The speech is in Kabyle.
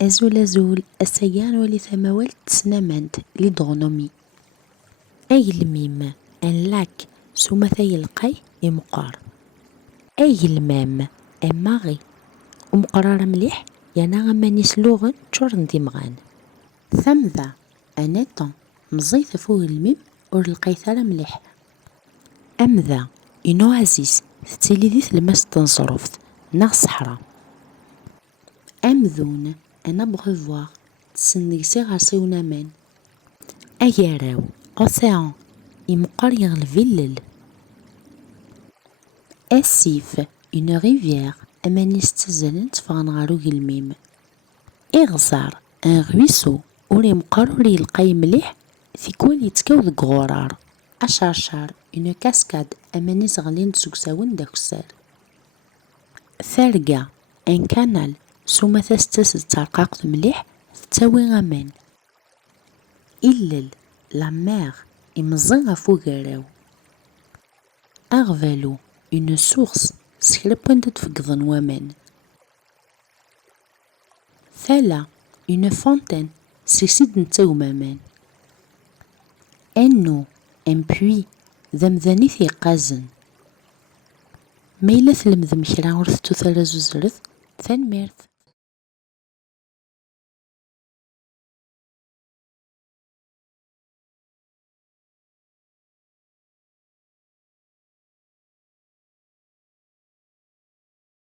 Azul azul, ass-agi ad nwali tamawalt tesnamant l'hydronomie. Agelmim, un lac s umatay lqay imeqqer. Agelmam, un marais umeqqrar mliḥ yerna aman-is luɣen ččuren d imɣan. Tamda, un étang meẓẓiyet ɣef ugelmim ur lqayet ara mliḥ. Amda, une oasis tettili di tlemmast n tneẓruft neɣ ṣṣeḥra. Amdun, un abreuvoir tessen deg-s iɣersiwen aman. Agaraw, océan imeqqer yeɣleb ilel. Asif, une rivière aman-is ttazzalen tteffɣen ɣer ugelmim. Iɣẓer, un ruisseau ur imeqqer ur yelqay mliḥ tikwal yettkaw deg uɣuṛaṛ. Acercar, une cascade aman-is ɣlin-d seg usawen d akessar. Targa, un canal s umatas-s tettarqaqt mliḥ tettawi aman. Ilel, la mer imeẓẓi ɣef ugaraw. Aɣbalu, une source s kra n wanda d-feyyḍen waman. Tala, une fontaine seg-s i d-nettagem aman. Annu, un puits d amdan i t-yeqqazen. Ma yella tlemdem kra ur tettut ara zuzret, tanemmirt.